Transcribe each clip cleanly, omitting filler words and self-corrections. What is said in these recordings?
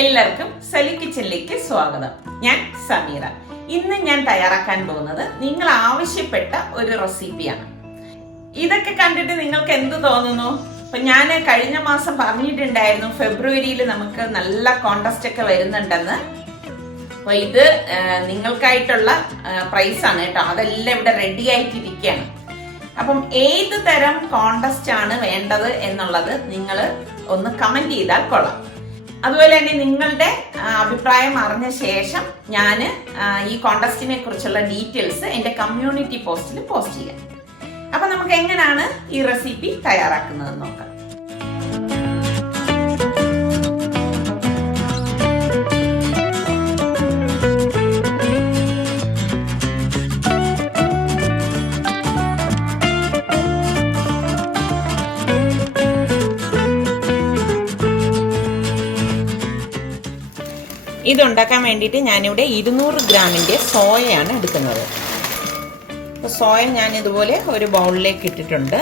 എല്ലാവർക്കും സലി കിച്ചണിലേക്ക് സ്വാഗതം. ഞാൻ സമീറ. ഇന്ന് ഞാൻ തയ്യാറാക്കാൻ പോകുന്നത് നിങ്ങൾ ആവശ്യപ്പെട്ട ഒരു റെസിപ്പിയാണ്. ഇതൊക്കെ കണ്ടിട്ട് നിങ്ങൾക്ക് എന്ത് തോന്നുന്നു? അപ്പൊ ഞാൻ കഴിഞ്ഞ മാസം പറഞ്ഞിട്ടുണ്ടായിരുന്നു ഫെബ്രുവരിയിൽ നമുക്ക് നല്ല കോണ്ടസ്റ്റ് ഒക്കെ വരുന്നുണ്ടെന്ന്. അപ്പൊ ഇത് നിങ്ങൾക്കായിട്ടുള്ള പ്രൈസ് ആണ് കേട്ടോ. അതെല്ലാം ഇവിടെ റെഡി ആയിട്ടിരിക്കുകയാണ്. അപ്പം ഏത് തരം കോണ്ടസ്റ്റ് ആണ് വേണ്ടത് എന്നുള്ളത് നിങ്ങൾ ഒന്ന് കമന്റ് ചെയ്താൽ കൊള്ളാം. അതുപോലെ തന്നെ നിങ്ങളുടെ അഭിപ്രായം അറിഞ്ഞ ശേഷം ഞാൻ ഈ കോണ്ടസ്റ്റിനെ കുറിച്ചുള്ള ഡീറ്റെയിൽസ് എൻ്റെ കമ്മ്യൂണിറ്റി പോസ്റ്റിൽ പോസ്റ്റ് ചെയ്യാം. അപ്പൊ നമുക്ക് എങ്ങനെയാണ് ഈ റെസിപ്പി തയ്യാറാക്കുന്നത് നോക്കാം. ഇതുണ്ടാക്കാൻ വേണ്ടിയിട്ട് ഞാനിവിടെ 200 ഗ്രാമിൻ്റെ സോയയാണ് എടുക്കുന്നത്. അപ്പോൾ സോയ ഞാൻ ഇതുപോലെ ഒരു ബൗളിലേക്ക് ഇട്ടിട്ടുണ്ട്.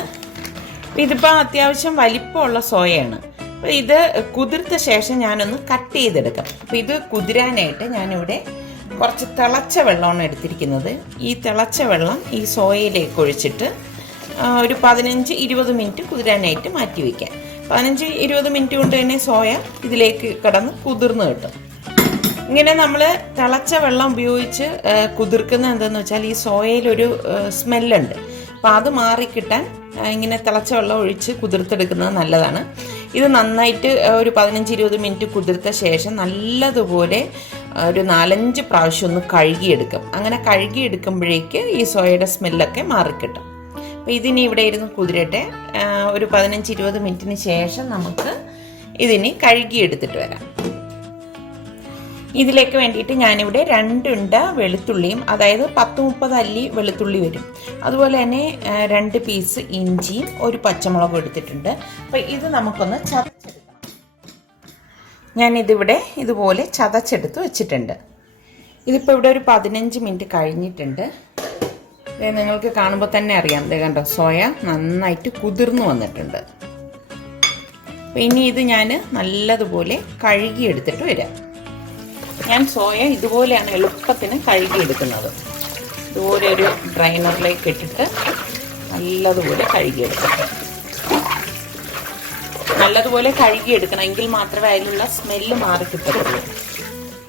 ഇതിപ്പോൾ അത്യാവശ്യം വലിപ്പമുള്ള സോയയാണ്. അപ്പോൾ ഇത് കുതിർത്ത ശേഷം ഞാനൊന്ന് കട്ട് ചെയ്തെടുക്കാം. അപ്പോൾ ഇത് കുതിരാനായിട്ട് ഞാനിവിടെ കുറച്ച് തിളച്ച വെള്ളമാണ് എടുത്തിരിക്കുന്നത്. ഈ തിളച്ച വെള്ളം ഈ സോയയിലേക്ക് ഒഴിച്ചിട്ട് ഒരു 15-20 മിനിറ്റ് കുതിരാനായിട്ട് മാറ്റി വയ്ക്കാം. 15-20 മിനിറ്റ് കൊണ്ട് തന്നെ സോയ ഇതിലേക്ക് കിടന്ന് കുതിർന്ന് കിട്ടും. ഇങ്ങനെ നമ്മൾ തിളച്ച വെള്ളം ഉപയോഗിച്ച് കുതിർക്കുന്ന എന്താണെന്ന് വെച്ചാൽ ഈ സോയയിലൊരു സ്മെല്ലുണ്ട്. അപ്പം അത് മാറിക്കിട്ടാൻ ഇങ്ങനെ തിളച്ച വെള്ളം ഒഴിച്ച് കുതിർത്തെടുക്കുന്നത് നല്ലതാണ്. ഇത് നന്നായിട്ട് ഒരു 15-20 മിനിറ്റ് കുതിർത്ത ശേഷം നല്ലതുപോലെ ഒരു 4-5 പ്രാവശ്യം ഒന്ന് കഴുകിയെടുക്കും. അങ്ങനെ കഴുകിയെടുക്കുമ്പോഴേക്ക് ഈ സോയയുടെ സ്മെല്ലൊക്കെ മാറിക്കിട്ടും. അപ്പോൾ ഇതിനി ഇവിടെ ഇരുന്ന് കുതിരട്ടെ. ഒരു 15-20 മിനിറ്റിന് ശേഷം നമുക്ക് ഇതിനി കഴുകിയെടുത്തിട്ട് വരാം. ഇതിലേക്ക് വേണ്ടിയിട്ട് ഞാനിവിടെ 2 ഉണ്ട വെളുത്തുള്ളിയും, അതായത് 10-30 അല്ലി വെളുത്തുള്ളി വരും. അതുപോലെ തന്നെ 2 പീസ് ഇഞ്ചിയും ഒരു പച്ചമുളകും എടുത്തിട്ടുണ്ട്. അപ്പോൾ ഇത് നമുക്കൊന്ന് ചതച്ചെടുക്കണം. ഞാനിതിവിടെ ഇതുപോലെ ചതച്ചെടുത്ത് വെച്ചിട്ടുണ്ട്. ഇതിപ്പോൾ ഇവിടെ ഒരു 15 മിനിറ്റ് കഴിഞ്ഞിട്ടുണ്ട്. നിങ്ങൾക്ക് കാണുമ്പോൾ തന്നെ അറിയാം, കണ്ടോ സോയ നന്നായിട്ട് കുതിർന്നു വന്നിട്ടുണ്ട്. അപ്പോൾ ഇനി ഇത് ഞാൻ നല്ലതുപോലെ കഴുകിയെടുത്തിട്ട് വരാം. ഞാൻ സോയ ഇതുപോലെയാണ് എളുപ്പത്തിന് കഴുകിയെടുക്കുന്നത്. ഇതുപോലെ ഒരു ഡ്രൈനറിലേക്ക് ഇട്ടിട്ട് നല്ലതുപോലെ കഴുകിയെടുക്കണം. നല്ലതുപോലെ കഴുകിയെടുക്കണം, എങ്കിൽ മാത്രമേ അതിലുള്ള സ്മെല്ല് മാറി കിട്ടത്തുള്ളൂ.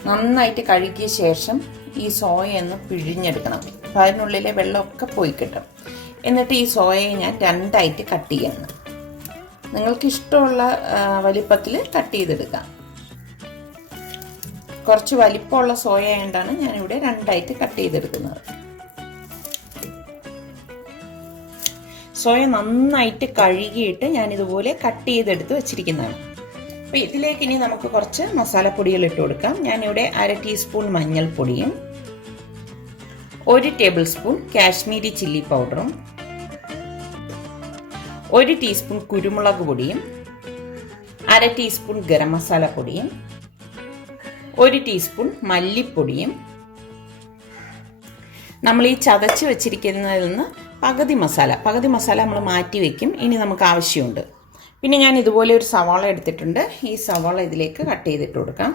നന്നായിട്ട് കഴുകിയ ശേഷം ഈ സോയ ഒന്ന് പിഴിഞ്ഞെടുക്കണം. അപ്പം അതിനുള്ളിലെ വെള്ളമൊക്കെ പോയി കിട്ടും. എന്നിട്ട് ഈ സോയയെ ഞാൻ 2ആയിട്ട് കട്ട് ചെയ്യണം. നിങ്ങൾക്ക് ഇഷ്ടമുള്ള വലിപ്പത്തിൽ കട്ട് ചെയ്തെടുക്കാം. കുറച്ച് വലിപ്പമുള്ള സോയ ആയതുകൊണ്ടാണ് ഞാനിവിടെ 2ആയിട്ട് കട്ട് ചെയ്തെടുക്കുന്നത്. സോയ നന്നായിട്ട് കഴുകിയിട്ട് ഞാനിതുപോലെ കട്ട് ചെയ്തെടുത്ത് വെച്ചിരിക്കുന്നതാണ്. അപ്പോൾ ഇതിലേക്ക് ഇനി നമുക്ക് കുറച്ച് മസാലപ്പൊടികൾ ഇട്ട് കൊടുക്കാം. ഞാനിവിടെ 1/2 ടീസ്പൂൺ മഞ്ഞൾപ്പൊടിയും 1 ടേബിൾ സ്പൂൺ കാശ്മീരി ചില്ലി പൗഡറും 1 ടീസ്പൂൺ കുരുമുളക് പൊടിയും 1/2 ടീസ്പൂൺ ഗരം മസാല പൊടിയും 1 ടീസ്പൂൺ മല്ലിപ്പൊടിയും, നമ്മൾ ഈ ചതച്ച് വെച്ചിരിക്കുന്നതിൽ നിന്ന് പകുതി മസാല നമ്മൾ മാറ്റി വയ്ക്കും. ഇനി നമുക്ക് ആവശ്യമുണ്ട്. പിന്നെ ഞാൻ ഇതുപോലെ ഒരു സവാള എടുത്തിട്ടുണ്ട്. ഈ സവാള ഇതിലേക്ക് കട്ട് ചെയ്തിട്ട് കൊടുക്കാം.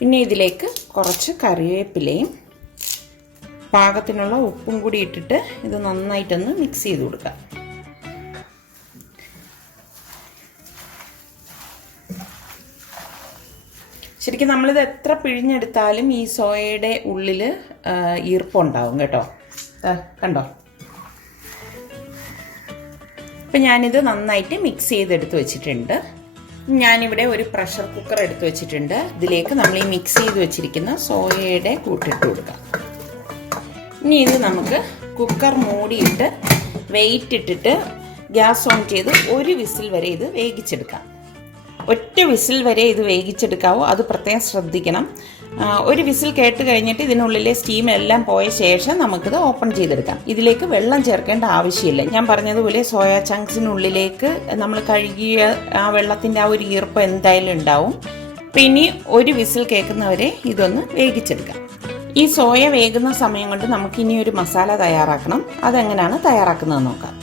പിന്നെ ഇതിലേക്ക് കുറച്ച് കറിവേപ്പിലയും പാകത്തിനുള്ള ഉപ്പും കൂടി ഇട്ടിട്ട് ഇത് നന്നായിട്ടൊന്ന് മിക്സ് ചെയ്ത് കൊടുക്കാം. ശരിക്കും നമ്മളിത് എത്ര പിഴിഞ്ഞെടുത്താലും ഈ സോയയുടെ ഉള്ളിൽ ഈർപ്പുണ്ടാവും കേട്ടോ. കണ്ടോ? അപ്പം ഞാനിത് നന്നായിട്ട് മിക്സ് ചെയ്തെടുത്ത് വെച്ചിട്ടുണ്ട്. ഞാനിവിടെ ഒരു പ്രഷർ കുക്കർ എടുത്ത് വെച്ചിട്ടുണ്ട്. ഇതിലേക്ക് നമ്മൾ ഈ മിക്സ് ചെയ്ത് വെച്ചിരിക്കുന്ന സോയയുടെ കൂട്ടിട്ട് കൊടുക്കാം. ഇനി ഇത് നമുക്ക് കുക്കർ മൂടിയിട്ട് വെയിറ്റ് ഇട്ടിട്ട് ഗ്യാസ് ഓൺ ചെയ്ത് 1 വിസിൽ വരെ ഇത് വേവിച്ചെടുക്കാം. ഒറ്റ വിസിൽ വരെ ഇത് വേവിച്ചെടുക്കാവൂ, അത് പ്രത്യേകം ശ്രദ്ധിക്കണം. 1 വിസിൽ കേട്ട് കഴിഞ്ഞിട്ട് ഇതിനുള്ളിലെ സ്റ്റീം എല്ലാം പോയ ശേഷം നമുക്കിത് ഓപ്പൺ ചെയ്തെടുക്കാം. ഇതിലേക്ക് വെള്ളം ചേർക്കേണ്ട ആവശ്യമില്ല. ഞാൻ പറഞ്ഞതുപോലെ സോയ ചങ്ക്സിനുള്ളിലേക്ക് നമ്മൾ കഴുകിയ ആ വെള്ളത്തിൻ്റെ ആ ഒരു ഈർപ്പം എന്തായാലും ഉണ്ടാവും. പിന്നെ 1 വിസിൽ കേൾക്കുന്നവരെ ഇതൊന്ന് വേവിച്ചെടുക്കാം. ഈ സോയ വേകുന്ന സമയം കൊണ്ട് നമുക്കിനി ഒരു മസാല തയ്യാറാക്കണം. അതെങ്ങനെയാണ് തയ്യാറാക്കുന്നത് നോക്കാം.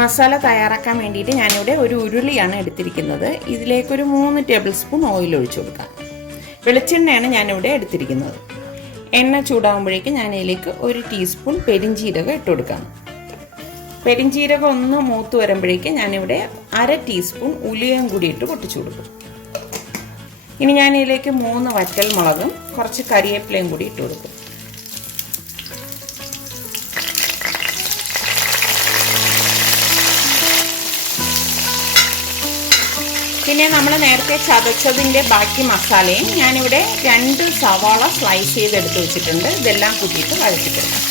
മസാല തയ്യാറാക്കാൻ വേണ്ടിയിട്ട് ഞാനിവിടെ ഒരു ഉരുളിയാണ് എടുത്തിരിക്കുന്നത്. ഇതിലേക്കൊരു 3 ടേബിൾ സ്പൂൺ ഓയിൽ ഒഴിച്ചു കൊടുക്കാം. വെളിച്ചെണ്ണയാണ് ഞാനിവിടെ എടുത്തിരിക്കുന്നത്. എണ്ണ ചൂടാകുമ്പോഴേക്കും ഞാൻ ഇതിലേക്ക് 1 ടീസ്പൂൺ പെരിഞ്ജീരകം ഇട്ട് കൊടുക്കാം. പെരിഞ്ജീരകം ഒന്ന് മൂത്ത് വരുമ്പോഴേക്കും ഞാനിവിടെ 1/2 ടീസ്പൂൺ ഉലുവയും കൂടി ഇട്ട് പൊട്ടിച്ചു കൊടുക്കും. ഇനി ഞാൻ ഇതിലേക്ക് 3 വറ്റൽ മുളകും കുറച്ച് കറിവേപ്പിലയും കൂടി ഇട്ട് കൊടുക്കും. പിന്നെ നമ്മൾ നേരത്തെ ചതച്ചതിൻ്റെ ബാക്കി മസാലയും ഞാനിവിടെ 2 സവാള സ്ലൈസ് ചെയ്തെടുത്ത് വെച്ചിട്ടുണ്ട്. ഇതെല്ലാം കൂട്ടിയിട്ട് വഴറ്റിക്കണം.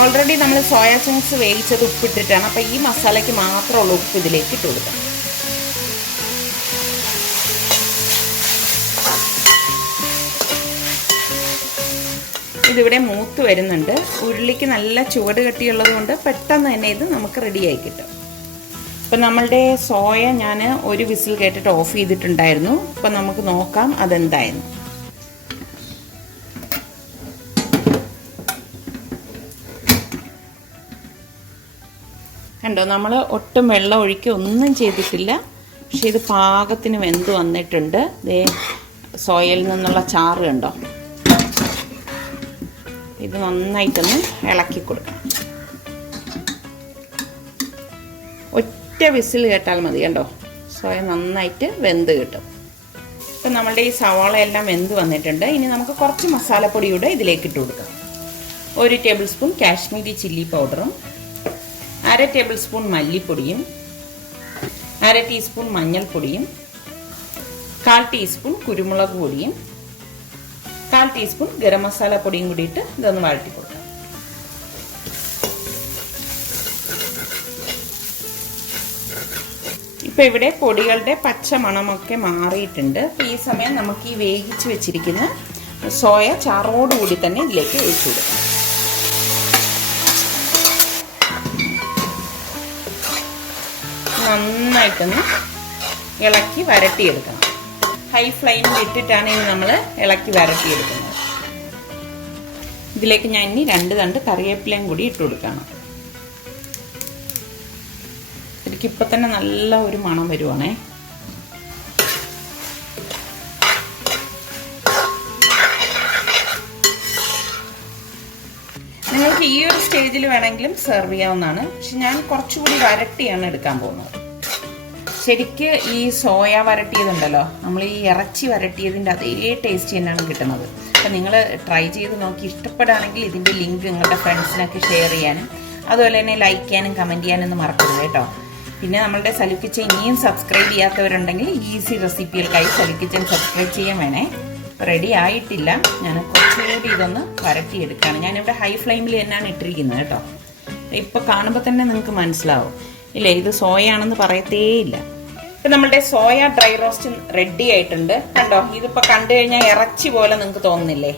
ഓൾറെഡി നമ്മൾ സോയ ചങ്ക്സ് വേവിച്ചത് ഉപ്പിട്ടിട്ടാണ്. അപ്പോൾ ഈ മസാലയ്ക്ക് മാത്രമുള്ള ഉപ്പ് ഇതിലേക്ക് ഇട്ട് കൊടുക്കാം. ഇതിവിടെ മൂത്ത് വരുന്നുണ്ട്. ഉരുളിക്ക് നല്ല ചുവട് കട്ടിയുള്ളത് കൊണ്ട് പെട്ടെന്ന് തന്നെ ഇത് നമുക്ക് റെഡിയായി കിട്ടും. ഇപ്പം നമ്മളുടെ സോയ ഞാൻ ഒരു വിസിൽ കേട്ടിട്ട് ഓഫ് ചെയ്തിട്ടുണ്ടായിരുന്നു. അപ്പം നമുക്ക് നോക്കാം അതെന്തായെന്ന്. കണ്ടോ, നമ്മൾ ഒട്ടും വെള്ളം ഒഴിക്കുക ഒന്നും ചെയ്തിട്ടില്ല. പക്ഷെ ഇത് പാകത്തിന് വെന്ത് വന്നിട്ടുണ്ട്. ദേ സോയയിൽ നിന്നുള്ള ചാറ് കണ്ടോ. ഇത് നന്നായിട്ടൊന്ന് ഇളക്കി കൊടുക്കാം. ഒറ്റ വിസിൽ കേട്ടാൽ മതി. കണ്ടോ, സോയ നന്നായിട്ട് വെന്ത് കിട്ടും. ഇപ്പം നമ്മളുടെ ഈ സവാള എല്ലാം വെന്ത് വന്നിട്ടുണ്ട്. ഇനി നമുക്ക് കുറച്ച് മസാലപ്പൊടിയുടെ ഇതിലേക്ക് ഇട്ട് കൊടുക്കാം. 1 ടേബിൾ സ്പൂൺ കാശ്മീരി ചില്ലി പൗഡറും 1/2 ടേബിൾ സ്പൂൺ മല്ലിപ്പൊടിയും 1/2 ടീസ്പൂൺ മഞ്ഞൾപ്പൊടിയും 1/4 ടീസ്പൂൺ കുരുമുളക് പൊടിയും 1/4 ടീസ്പൂൺ ഗരം മസാല പൊടിയും കൂടിയിട്ട് ഇതൊന്ന് വഴറ്റി കൊടുക്കാം. ഇപ്പം ഇവിടെ പൊടികളുടെ പച്ച മണമൊക്കെ മാറിയിട്ടുണ്ട്. ഈ സമയം നമുക്ക് ഈ വേവിച്ച് വെച്ചിരിക്കുന്ന സോയ ചാറോടുകൂടി തന്നെ ഇതിലേക്ക് ഒഴിച്ചു കൊടുക്കാം. നന്നായിട്ടൊന്ന് ഇളക്കി വരട്ടിയെടുക്കണം. ഹൈ ഫ്ലെയിമിൽ ഇട്ടിട്ടാണ് ഇനി നമ്മൾ ഇളക്കി വരട്ടിയെടുക്കുന്നത്. ഇതിലേക്ക് ഞാൻ ഇനി 2 തണ്ട് കറിവേപ്പിലയും കൂടി ഇട്ട് കൊടുക്കണം. എനിക്കിപ്പോൾ തന്നെ നല്ല ഒരു മണം വരുവാണേ. നിങ്ങൾക്ക് ഈ ഒരു സ്റ്റേജിൽ വേണമെങ്കിലും സെർവ് ചെയ്യാവുന്നതാണ്. പക്ഷെ ഞാൻ കുറച്ചുകൂടി വരട്ടിയാണ് എടുക്കാൻ പോകുന്നത്. ശരിക്ക് ഈ സോയ വരട്ടിയതുണ്ടല്ലോ, നമ്മൾ ഈ ഇറച്ചി വരട്ടിയതിൻ്റെ അതേ ടേസ്റ്റ് തന്നെയാണ് കിട്ടുന്നത്. അപ്പം നിങ്ങൾ ട്രൈ ചെയ്ത് നോക്കി ഇഷ്ടപ്പെടുകയാണെങ്കിൽ ഇതിൻ്റെ ലിങ്ക് നിങ്ങളുടെ ഫ്രണ്ട്സിനൊക്കെ ഷെയർ ചെയ്യാനും അതുപോലെ തന്നെ ലൈക്ക് ചെയ്യാനും കമൻറ്റ് ചെയ്യാനൊന്നും മറക്കരുത് കേട്ടോ. പിന്നെ നമ്മളുടെ സലു കിച്ചൻ ഇനിയും സബ്സ്ക്രൈബ് ചെയ്യാത്തവരുണ്ടെങ്കിൽ ഈസി റെസിപ്പികൾക്കായി സലു കിച്ചൻ സബ്സ്ക്രൈബ് ചെയ്യാൻ വേണേ. റെഡി ആയിട്ടില്ല, ഞാൻ കുറച്ചുകൂടി ഇതൊന്ന് വരട്ടിയെടുക്കുകയാണ്. ഞാനിവിടെ ഹൈ ഫ്ലെയിമിൽ തന്നെയാണ് ഇട്ടിരിക്കുന്നത് കേട്ടോ. ഇപ്പോൾ കാണുമ്പോൾ തന്നെ നിങ്ങൾക്ക് മനസ്സിലാവും ഇല്ലേ, ഇത് സോയാണെന്ന് പറയത്തേയില്ല. ഇപ്പം നമ്മളുടെ സോയ ഡ്രൈ റോസ്റ്റ് റെഡി ആയിട്ടുണ്ട്. കണ്ടോ, ഇതിപ്പോൾ കണ്ടു കഴിഞ്ഞാൽ ഇറച്ചി പോലെ നിങ്ങൾക്ക് തോന്നുന്നില്ലേ?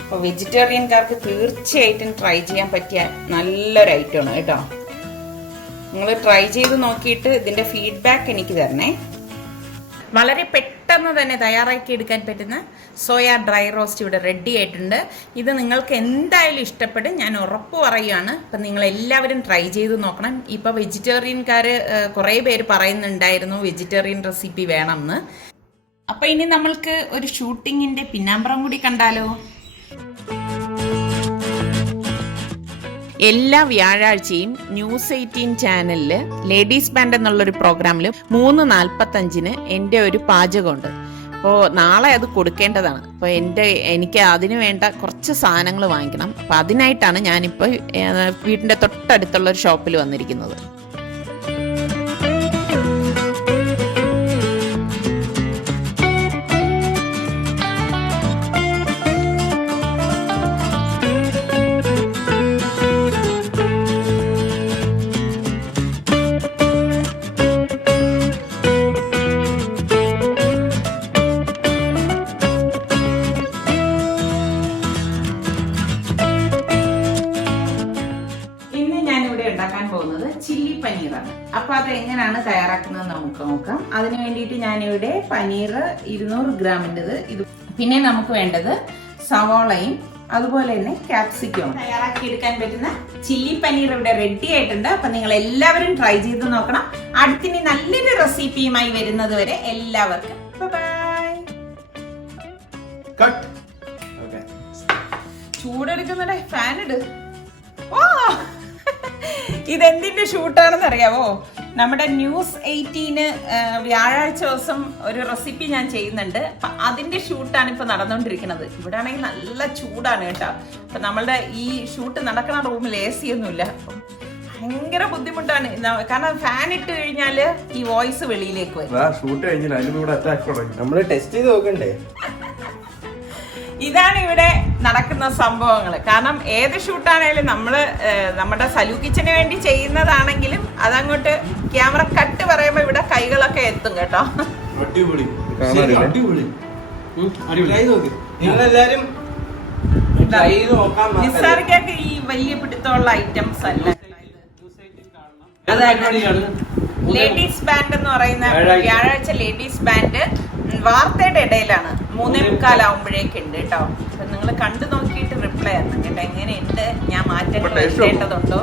അപ്പോൾ വെജിറ്റേറിയൻകാർക്ക് തീർച്ചയായിട്ടും ട്രൈ ചെയ്യാൻ പറ്റിയ നല്ലൊരു ഐറ്റമാണ് കേട്ടോ. നിങ്ങൾ ട്രൈ ചെയ്ത് നോക്കിയിട്ട് ഇതിൻ്റെ ഫീഡ്ബാക്ക് എനിക്ക് തരണേ. വളരെ പെട്ടെന്ന് തന്നെ തയ്യാറാക്കി എടുക്കാൻ പറ്റുന്ന സോയ ഡ്രൈ റോസ്റ്റ് ഇവിടെ റെഡി ആയിട്ടുണ്ട്. ഇത് നിങ്ങൾക്ക് എന്തായാലും ഇഷ്ടപ്പെടും, ഞാൻ ഉറപ്പ് പറയുകയാണ്. അപ്പം നിങ്ങൾ എല്ലാവരും ട്രൈ ചെയ്ത് നോക്കണം. ഇപ്പോൾ വെജിറ്റേറിയൻകാർ കുറേ പേര് പറയുന്നുണ്ടായിരുന്നു വെജിറ്റേറിയൻ റെസിപ്പി വേണമെന്ന്. അപ്പം ഇനി നമ്മൾക്ക് ഒരു ഷൂട്ടിങ്ങിൻ്റെ പിന്നാമ്പറം കൂടി കണ്ടാലോ? എല്ലാ വ്യാഴാഴ്ചയും ന്യൂസ് 18 ചാനലിൽ ലേഡീസ് ബാൻഡ് എന്നുള്ളൊരു പ്രോഗ്രാമിൽ 3:45 എൻ്റെ ഒരു പാചകമുണ്ട്. അപ്പോൾ നാളെ അത് കൊടുക്കേണ്ടതാണ്. അപ്പോൾ എനിക്ക് അതിന് വേണ്ട കുറച്ച് സാധനങ്ങൾ വാങ്ങിക്കണം. അപ്പോൾ അതിനായിട്ടാണ് ഞാനിപ്പോൾ വീടിൻ്റെ തൊട്ടടുത്തുള്ളൊരു ഷോപ്പിൽ വന്നിരിക്കുന്നത്. ചില്ലി പനീറാണ്. അപ്പൊ അത് എങ്ങനെയാണ് തയ്യാറാക്കുന്നത് നമുക്ക് നോക്കാം. അതിന് വേണ്ടിയിട്ട് ഞാനിവിടെ പനീർ 200 ഗ്രാമിൻ്റെത് ഇത് പിന്നെ നമുക്ക് വേണ്ടത് സവാളയും അതുപോലെ തന്നെ ക്യാപ്സിക്കം. തയ്യാറാക്കി എടുക്കാൻ പറ്റുന്ന ചില്ലി പനീർ ഇവിടെ റെഡി ആയിട്ടുണ്ട്. അപ്പൊ നിങ്ങൾ എല്ലാവരും ട്രൈ ചെയ്ത് നോക്കണം. അടുത്തിനി നല്ലൊരു റെസിപ്പിയുമായി വരുന്നത് വരെ എല്ലാവർക്കും ബൈ. ചൂടെടുക്കുന്നുണ്ടേ, ഫാൻ ഇട്. ഓ ഇതെന്തിന്റെ ഷൂട്ടാണെന്ന് അറിയാവോ? നമ്മുടെ ന്യൂസ് 18 വ്യാഴാഴ്ച ദിവസം ഒരു റെസിപ്പി ഞാൻ ചെയ്യുന്നുണ്ട്. അപ്പൊ അതിന്റെ ഷൂട്ടാണ് ഇപ്പൊ നടന്നുകൊണ്ടിരിക്കുന്നത്. ഇവിടെ ആണെങ്കിൽ നല്ല ചൂടാണ് കേട്ടോ. അപ്പൊ നമ്മളുടെ ഈ ഷൂട്ട് നടക്കുന്ന റൂമിൽ AC ഒന്നുമില്ല. അപ്പം ഭയങ്കര ബുദ്ധിമുട്ടാണ്. കാരണം ഫാൻ ഇട്ട് കഴിഞ്ഞാല് ഈ വോയിസ് വെളിയിലേക്ക് വരും. ഇതാണ് ഇവിടെ നടക്കുന്ന സംഭവങ്ങൾ. കാരണം ഏത് ഷൂട്ടാണേലും നമ്മുടെ സലു കിച്ചന് വേണ്ടി ചെയ്യുന്നതാണെങ്കിലും അതങ്ങോട്ട് ക്യാമറ കട്ട് പറയുമ്പോ ഇവിടെ കൈകളൊക്കെ എത്തും കേട്ടോ. നിസ്സാർക്കൊക്കെ ഈ വലിയ പിടുത്തമുള്ള ഐറ്റംസ് അല്ല. ലേഡീസ് ബാൻഡ് എന്ന് പറയുന്ന വ്യാഴാഴ്ച ലേഡീസ് ബാൻഡ് വാർത്തയുടെ ഇടയിലാണ് 3:45 കേട്ടോ. അപ്പൊ നിങ്ങൾ കണ്ടു നോക്കിയിട്ട് റിപ്ലൈ തരണം കേട്ടോ. എങ്ങനെയുണ്ട്, ഞാൻ മാറ്റങ്ങൾ വരുത്തേണ്ടതുണ്ടോ?